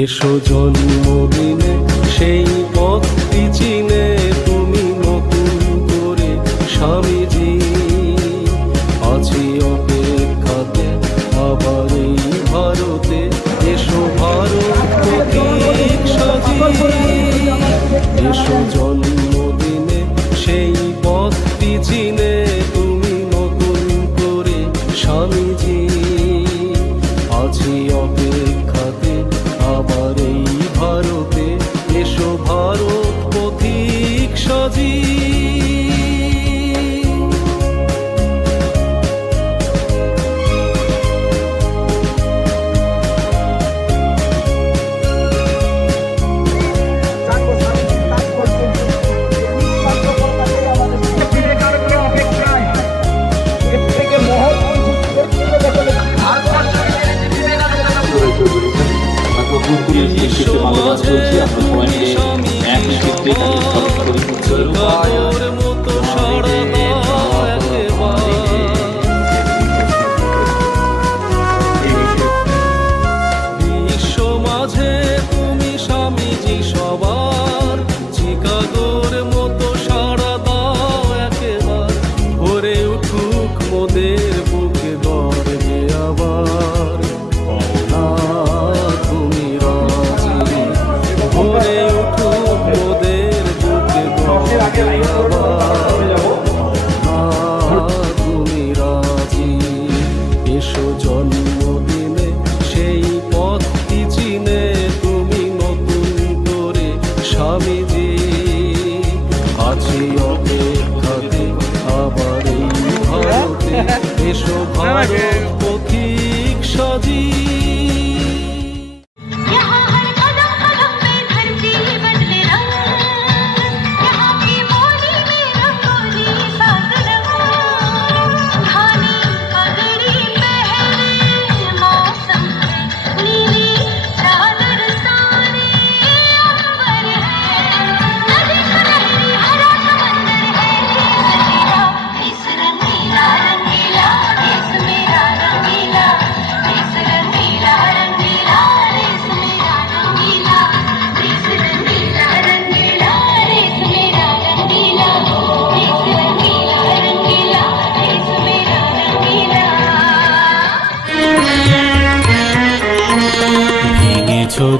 এসো জন্মদিনে সেই পথটি চিনে তুমি নতুন করে স্বামীজি আছি অপেক্ষাতে আবার এই ভারতে এসো ভারত প্রতীক সাজি এসো জন্মদিনে সেই পথটি চিনে তুমি নতুন করে স্বামীজি আছি অপেক্ষাতে আবার এই ভারতে এসো ভারত পথিক সাজি বিশ্ব মাঝে তুমি স্বামীজি সবার চিকাগোর মতো সাড়া দাও একেবার ভরে উঠুক মোদের বুকে গর্বে আবার তুমি রাজি ভরে উঠুক মোদের বুকে গর্বে আবার তুমি রাজি এসো জন্মদিনে সেই পথটি চিনে তুমি নতুন করে স্বামীজি আছি অপেক্ষাতে আবার এই ভারতে এসো ভারত পথিক সাজি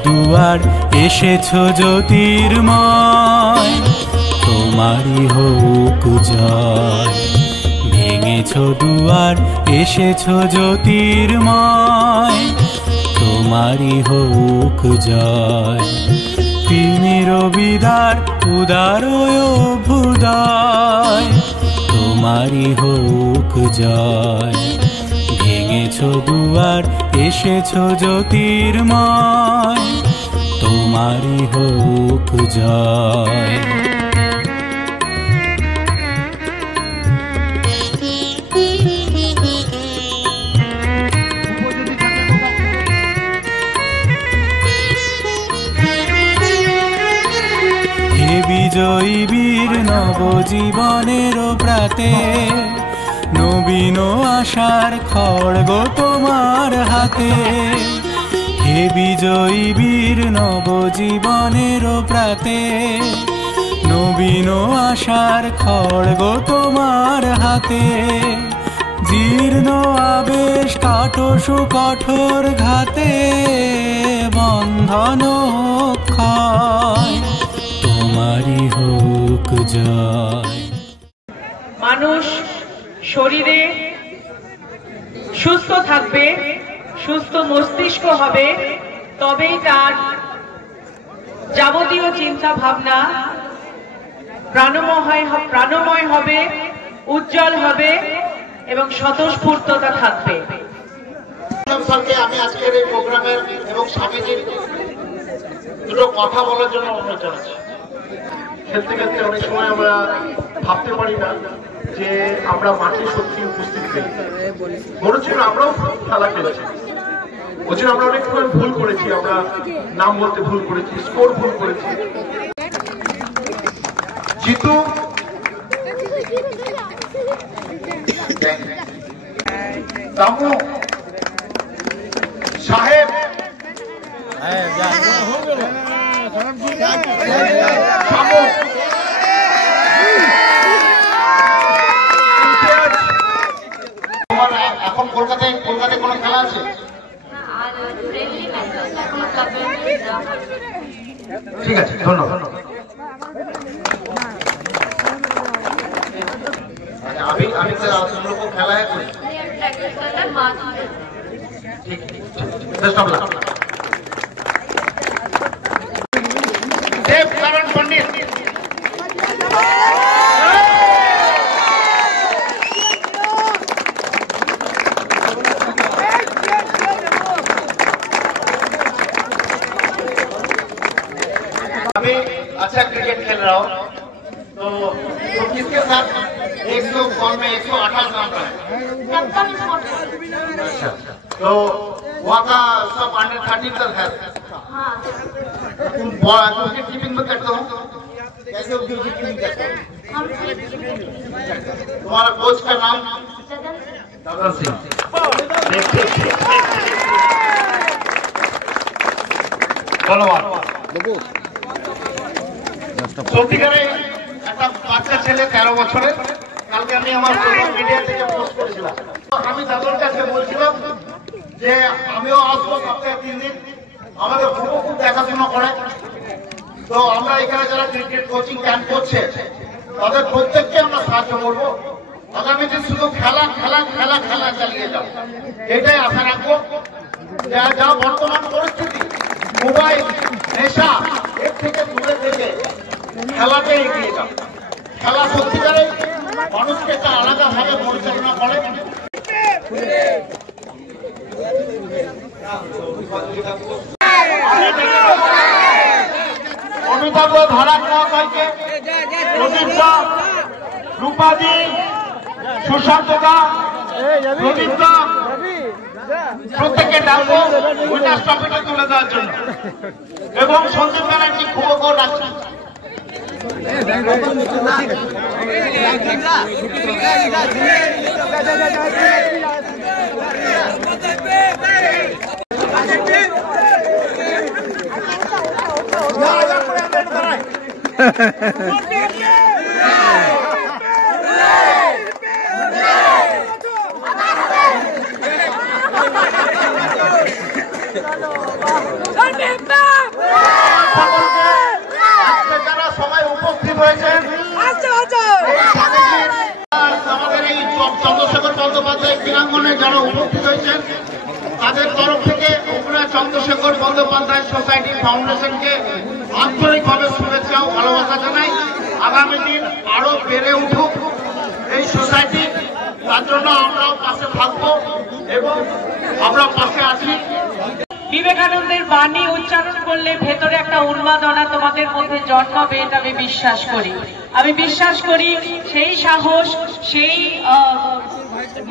দুয়ার এসেছো জ্যোতির্ময় তোমারই হোক জয় ভেঙেছো দুয়ার এসেছো জ্যোতির্ময় তোমারই হোক জয় তিমির বিদার উদার অভ্যুদয় তোমারই হোক জয় ভেঙেছো দুয়ার এসেছো জ্যোতির্ময় তোমারই হোক জয় হে বিজয়ী বীর নবজীবনের প্রাতে নবীন আশার খড়গ তোমার হাতে হে বিজয়ী বীর নবজীবনের প্রাতে নবীন আশার খড়গ তোমার হাতে জীর্ণ আবেশ কাটো সুকঠোর ঘাতে বন্ধন ক্ষয় তোমারই হোক জয় মানুষ শরীরে সুস্থ থাকবে সুস্থ মস্তিষ্ক হবে তবেই তার যাবতীয় চিন্তা ভাবনা প্রাণময় হবে উজ্জ্বল হবে এবং স্বতঃস্ফূর্ততা থাকবে। আমি আজকের এই প্রোগ্রামের এবং স্বামীজির দুটো কথা বলার জন্য অনুরোধ জানাচ্ছি। খেলতে খেলতে অনেক সময় আমরা ভাবতে পারি না যে আমরা মাঠে সত্যি উপস্থিত খেলি মনে হচ্ছে আমরাও খেলা খেলেছি ওই জন্য আমরা অনেক সময় ভুল করেছি আমরা নাম বলতে ভুল করেছি স্কোর ভুল করেছি জিতু দামু সাহেব এখন কলকাতায় কোনো খেলা আছে? ঠিক আছে, ধন্যবাদ। अच्छा, अभी तुम लोग को खेला है कुछ? ठीक, बेस्ट ऑफ लक। देव करण पंडित। अभी अच्छा क्रिकेट खेल रहा हो तो किसके साथ 100 बॉल में 128 रन है? अच्छा, तो वहाँ का सब अंडर 13 तक है। तुम विकेट कीपिंग में करते हो? कैसे विकेट कीपिंग करते हो? तुम्हारा कोच का नाम? ददन सिंह। धन्यवाद। সত্যিকারে একটা বাচ্চা ছেলে 13 বছরের, কালকে আমি আমার সোশ্যাল মিডিয়া থেকে পোস্ট করেছিলাম। আমি দাদুর কাছে বলছিলাম যে আমিও আসবো সপ্তাহে 3 দিন, আমাদের খুব দেখাশোনা করে। তো আমরা এখানে যারা ক্রিকেট কোচিং ক্যাম্প করছে তাদের প্রত্যেককে আমরা সাহায্য করবো। আগামী দিন শুধু খেলা খেলা খেলা খেলা চালিয়ে যাও, এটাই আশা রাখবো। যা বর্তমান পরিস্থিতি, মোবাইল নেশা, এর থেকে দূরে থেকে খেলাতে এগিয়ে যাও। খেলা সত্যিকারে মানুষকে একটা আলাদাভাবে পরিচালনা করে। অমিতাভ ধারাক মহাশয়কে, প্রদীপদা, রূপাদি, সুশান্তদা, প্রদীপদা প্রত্যেককে ডাকবো উইনার্স ট্রফিটা তুলে দেওয়ার জন্য, এবং সঞ্জীব ব্যানার্জি খুবও ডাকছে। যারা সবাই উপস্থিত হয়েছেন, আমাদের এই চন্দ্রশেখর বন্দ্যোপাধ্যায় ক্রীড়াঙ্গনে যারা উপস্থিত হয়েছেন তাদের তরফ থেকে আমরা চন্দ্রশেখর বন্দ্যোপাধ্যায় সোসাইটি ফাউন্ডেশনকে আন্তরিকভাবে শুভেচ্ছা ও ভালোবাসা জানাই। আগামী দিন আরো বেড়ে উঠুক এই সোসাইটি, তার জন্য আমরাও পাশে থাকবো এবং আমরা পাশে আছি। বিবেকানন্দের বাণী উচ্চারণ করলে ভেতরে একটা উন্মাদনা তোমাদের মধ্যে জন্মাবে, এটা আমি বিশ্বাস করি। আমি বিশ্বাস করি সেই সাহস, সেই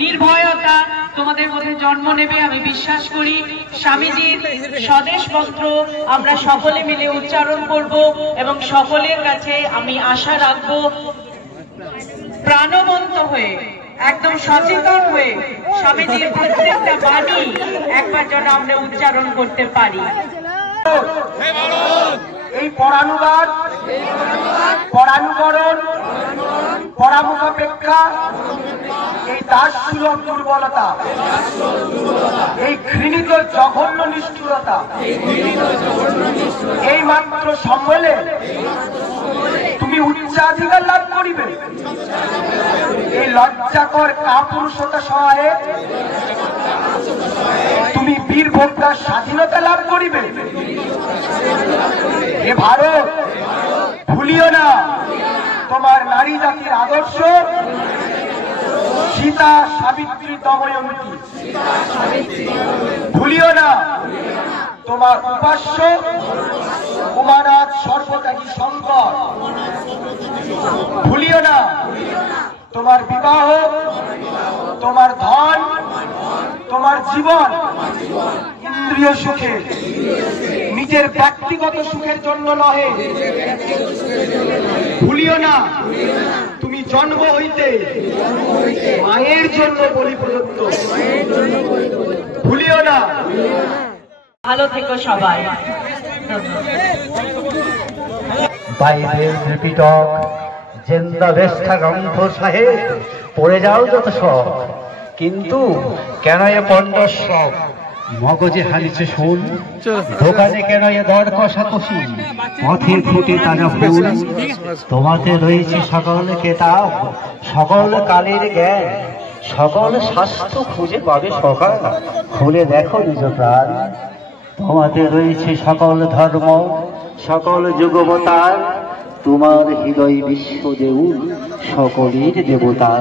নির্ভয়তা তোমাদের মধ্যে জন্ম নেবে। আমি বিশ্বাস করি স্বামীজির স্বদেশ মন্ত্র আমরা সকলে মিলে উচ্চারণ করব এবং সকলের কাছে আমি আশা রাখবো প্রাণবন্ত হয়ে, একদম সচেতন হয়ে স্বামীজির প্রত্যেকটা বাণী একবার যেন আমরা উচ্চারণ করতে পারি। এই পরানুবাদ, পরানুকরণ, পরামুখাপেক্ষা, এই দাসসুলভ দুর্বলতা, এই ঘৃণিত জঘন্য নিষ্ঠুরতা, এই মাত্র সম্বলে তুমি উচ্চাধিকার লাভ করিবে। এই লজ্জাকর কাপুরুষতা সহায়ে তুমি বীর ভোক্তার স্বাধীনতা লাভ করিবে। এ ভারত ভুলিও না তোমার নারী জাতির আদর্শ, সীতা সাবিত্রী দময়ন্তী। ভুলিও না তোমার উপাস্য উমানাথ সর্বত্যাগী শঙ্কর। ভুলিও না তোমার বিবাহ, তোমার ধন, তোমার জীবন ইন্দ্রিয় সুখে, নিজের ব্যক্তিগত সুখের জন্য নহে। ভুলিও না তুমি জন্ম হইতে মায়ের জন্য বলি প্রদত্ত। ভুলিও না। ভালো থেকো সবাই। বাইবেল ত্রিপিটক জেন্দা বেষ্ঠা গ্রন্থ সাহেব পড়ে যাও যত সব, কিন্তু কেন এ পণ্ডস সব মগজে হারিছে শোন, দোকানে কেন এ দর কষাকষি, পথে ফুটে তাজা ফুল, তোমাতে রয়েছে সকল কেতাব, সকল কালের জ্ঞান, সকল স্বাস্থ্য খুঁজে পাবে সকাল, খুলে দেখো নিজ প্রাণ। তোমাতে রয়েছে সকল ধর্ম, সকল যুগবতার, তোমার হৃদয় বিশ্ব দেউল সকলের দেবতা।